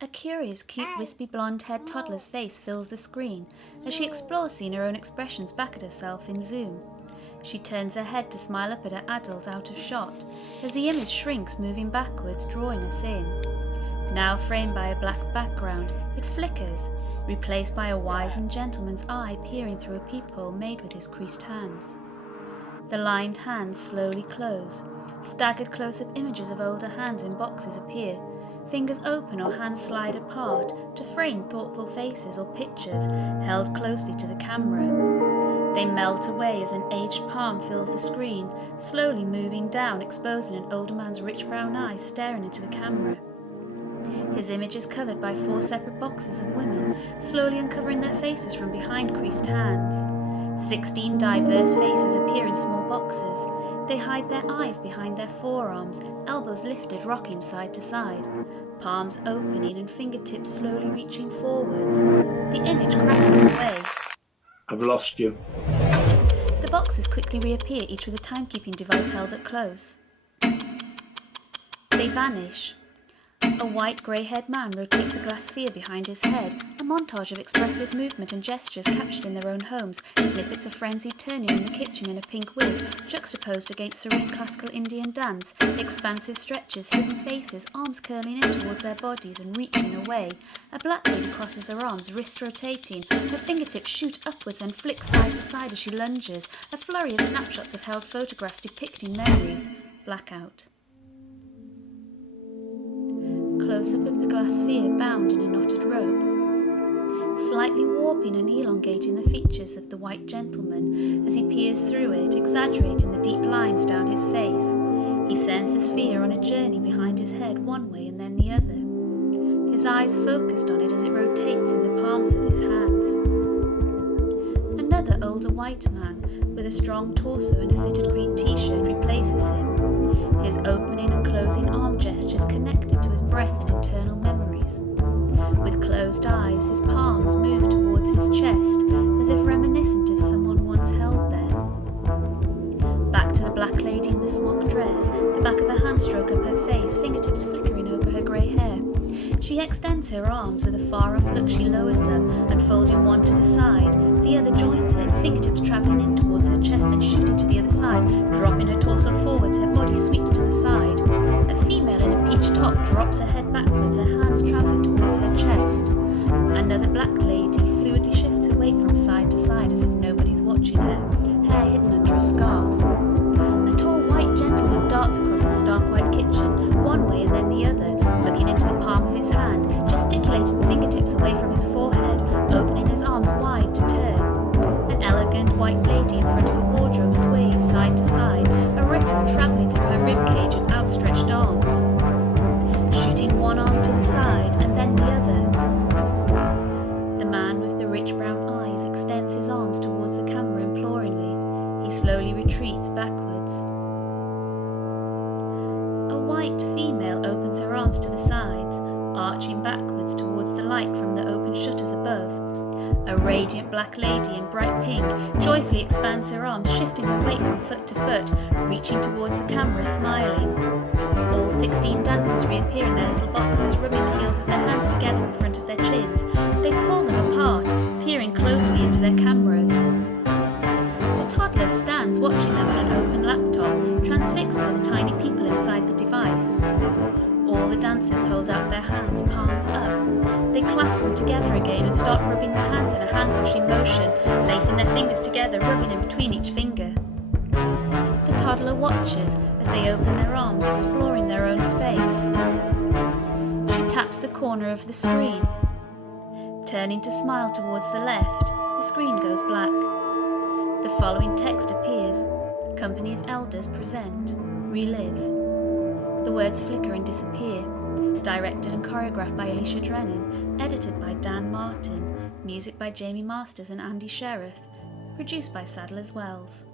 A curious, cute, wispy blonde-haired toddler's face fills the screen as she explores seeing her own expressions back at herself in zoom. She turns her head to smile up at her adult out of shot as the image shrinks, moving backwards, drawing us in. Now framed by a black background, it flickers, replaced by a wizened gentleman's eye peering through a peephole made with his creased hands. The lined hands slowly close. Staggered close-up images of older hands in boxes appear. Fingers open or hands slide apart to frame thoughtful faces or pictures held closely to the camera. They melt away as an aged palm fills the screen, slowly moving down, exposing an older man's rich brown eyes staring into the camera. His image is covered by 4 separate boxes of women, slowly uncovering their faces from behind creased hands. 16 diverse faces appear in small boxes. They hide their eyes behind their forearms, elbows lifted, rocking side to side, palms opening and fingertips slowly reaching forwards. The image crackles away. I've lost you. The boxes quickly reappear, each with a timekeeping device held up close. They vanish. A white grey-haired man rotates a glass sphere behind his head, a montage of expressive movement and gestures captured in their own homes, snippets of frenzied turning in the kitchen in a pink wig, juxtaposed against serene classical Indian dance, expansive stretches, hidden faces, arms curling in towards their bodies and reaching away. A black lady crosses her arms, wrists rotating, her fingertips shoot upwards and flick side to side as she lunges, a flurry of snapshots of held photographs depicting memories. Blackout. Close-up of the glass sphere bound in a knotted rope, slightly warping and elongating the features of the white gentleman as he peers through it, exaggerating the deep lines down his face. He sends the sphere on a journey behind his head, one way and then the other, his eyes focused on it as it rotates in the palms of his hands. Another older white man with a strong torso and a fitted green t-shirt replaces him, his opening and closing arm gestures connected to his breath and internal memories. With closed eyes, his palms move towards his chest, as if reminiscent of someone once held there. Back to the black lady in the smock dress, the back of her hand stroke up her face, fingertips flickering over her grey hair. She extends her arms with a far-off look. She lowers them, unfolding one to the side. The other joins it, fingertips travelling in towards her chest, then shooting to the other side. Dropping her torso forwards, her body sweeps to the side. A female in a peach top drops her head backwards, her hands travelling towards her chest. Another black lady fluidly shifts her weight from side to side as if nobody's watching her, hair hidden under a scarf. A tall white gentleman darts across a stark white kitchen, one way and then the other, looking into the palm of his hand, gesticulating fingertips away from his forehead, opening his arms wide to turn. An elegant white lady in front of a wardrobe sways side to side, a ripple travelling through her ribcage and outstretched arms, shooting one arm to the side and then the other. The man with the rich brown eyes extends his arms towards the camera imploringly. He slowly retreats backwards. A white female opens her arms to the sides, arching backwards towards the light from the open shutters above. A radiant black lady in bright pink joyfully expands her arms, shifting her weight from foot to foot, reaching towards the camera, smiling. All 16 dancers reappear in their little boxes, rubbing the heels of their hands together in front of their chins. They pull them apart, peering closely into their cameras. The toddler stands watching them on an open laptop, transfixed by the tiny people inside the device. All the dancers hold out their hands, palms up. They clasp them together again and start rubbing their hands in a hand-washing motion, lacing their fingers together, rubbing in between each finger. The toddler watches as they open their arms, exploring their own space. She taps the corner of the screen. Turning to smile towards the left, the screen goes black. The following text appears. Company of elders present. Relive. The words flicker and disappear. Directed and choreographed by Eleesha Drennan. Edited by Dan Martin. Music by Jamie Masters and Andy Sheriff. Produced by Sadler Wells.